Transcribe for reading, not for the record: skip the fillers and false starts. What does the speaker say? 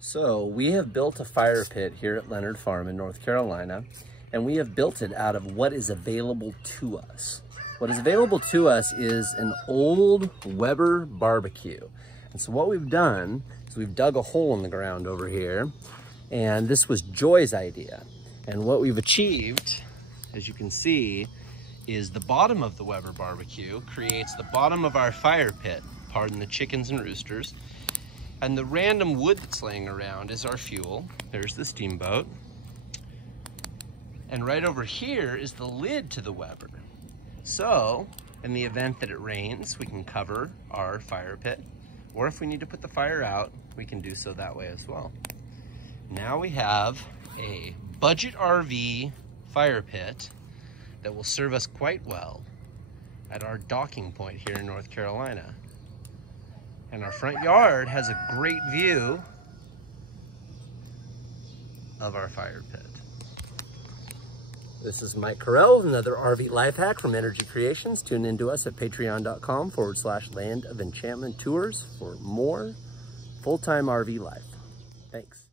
So we have built a fire pit here at Leonard Farm in North Carolina, and we have built it out of what is available to us. What is available to us is an old Weber barbecue. And so what we've done is we've dug a hole in the ground over here, and this was Joy's idea. And what we've achieved, as you can see, is the bottom of the Weber barbecue creates the bottom of our fire pit, pardon the chickens and roosters. And the random wood that's laying around is our fuel. There's the steamboat. And right over here is the lid to the Weber. So, in the event that it rains, we can cover our fire pit. Or if we need to put the fire out, we can do so that way as well. Now we have a budget RV fire pit that will serve us quite well at our docking point here in North Carolina. And our front yard has a great view of our fire pit. This is Mike Carell, another RV life hack from Energy Creations. Tune in to us at patreon.com/Land of Enchantment Tours for more full-time RV life. Thanks.